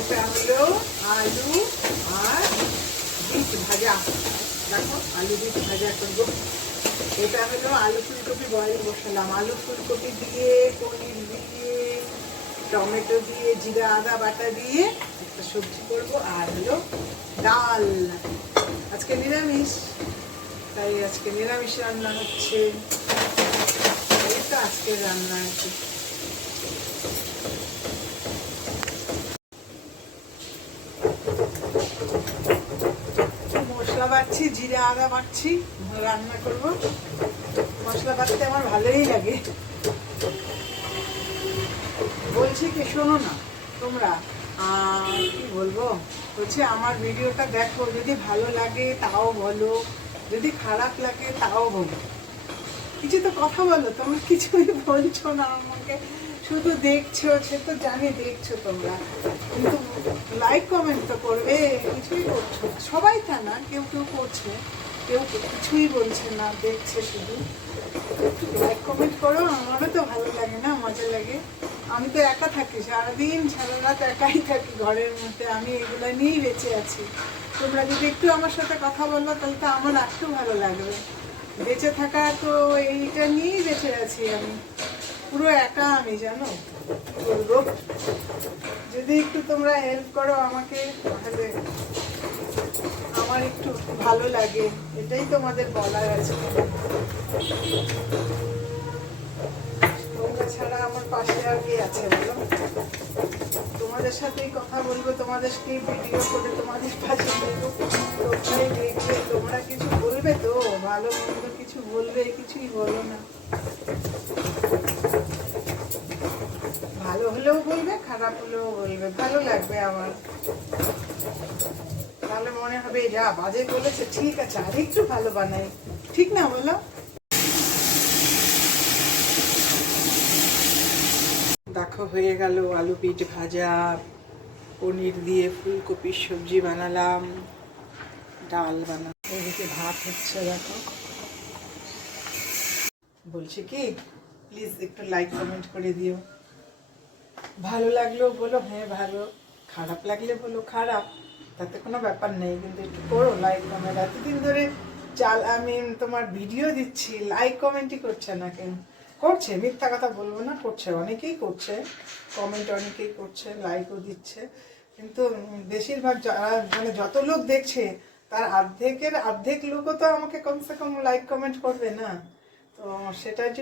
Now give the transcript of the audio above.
এটা হলো আলু আর বিট ভাজা। দেখো আলু বিট ভাজা করবো। এটা হলো আলু ফুলকপি বয়েল বসালাম। আলু ফুলকপি দিয়ে, পনির দিয়ে, টমেটো দিয়ে, জিরা আদা বাটা দিয়ে একটা সবজি করবো। আর হলো ডাল। আজকে নিরামিষ, তাই আজকে নিরামিষ রান্না হচ্ছে। এই তো আজকের রান্না আর কি। মশলা বাটছি, জিরা আদা বাটছি, রান্না করব। মশলা বাটতে আমার ভালোই লাগে। বলছি কি, শোনো না তোমরা, কি বলবো, বলছি আমার ভিডিওটা দেখো, যদি ভালো লাগে তাও বলো, যদি খারাপ লাগে তাও বলো, কিছু তো কথা বলো। তোমরা কিছুই বলছো না আমাকে, শুধু দেখছো। সে তো জানি দেখছো তোমরা, কিন্তু লাইক কমেন্ট তো করবে, কিছুই করছো না। সবাই তা না, কেউ কেউ করছে, কেউ কিছুই বলছে না, দেখছে শুধু। লাইক কমেন্ট করো, আমারও তো ভালো লাগে না, মজা লাগে। আমি তো একা থাকি, সারাদিন সারা রাত একাই থাকি ঘরের মধ্যে, আমি এগুলো নিয়েই বেঁচে আছি। তোমরা যদি একটু আমার সাথে কথা বলো তাহলে তো আমার একটু ভালো লাগবে। বেঁচে থাকা তো এইটা নিয়েই বেঁচে আছি আমি, পুরো একা আমি, জানো বলবো। যদি একটু তোমরা হেল্প করো আমাকে, তাহলে আমার একটু ভালো লাগে, এটাই তোমাদের বলার আছে। তোমরা ছাড়া আমার পাশে আর কে আছে বলো? তোমাদের সাথেই কথা বলবো, তোমাদেরকে ভিডিও করে তোমাদের পাশে দেবো, তোমরাই দেখবে। তোমরা কিছু বলবে তো, ভালো মন্দ কিছু বলবে, কিছুই বলো না। ভালো হলেও বলবে, খারাপ হলেও বলবে, ভালো লাগবে আমার। তাহলে মনে হবে যা বাজে বলেছে, ঠিক আছে আর একটু ভালো বানাই, ঠিক না বলো? দেখো হয়ে গেল আলু পিঠ ভাজা, পনির দিয়ে ফুলকপির সবজি বানালাম, ডাল বানালাম, এদিকে ভাত হচ্ছে। দেখো বলছি কি, প্লিজ একটু লাইক কমেন্ট করে দিও। ভালো লাগলো বলো হ্যাঁ ভালো, খারাপ লাগলে বলো খারাপ, তাতে কোনো ব্যাপার নেই, কিন্তু একটু করো লাইক কমেন্ট। এতদিন ধরে আমি তোমার ভিডিও দিচ্ছি, লাইক কমেন্টই করছে না কেন? করছে, মিথ্যা কথা বলবো না, করছে, অনেকেই করছে কমেন্ট, অনেকেই করছে, লাইকও দিচ্ছে, কিন্তু বেশিরভাগ যারা, মানে যত লোক দেখছে তার অর্ধেক লোকও তো আমাকে কমসে কম লাইক কমেন্ট করবে না, তো সেটার জন্য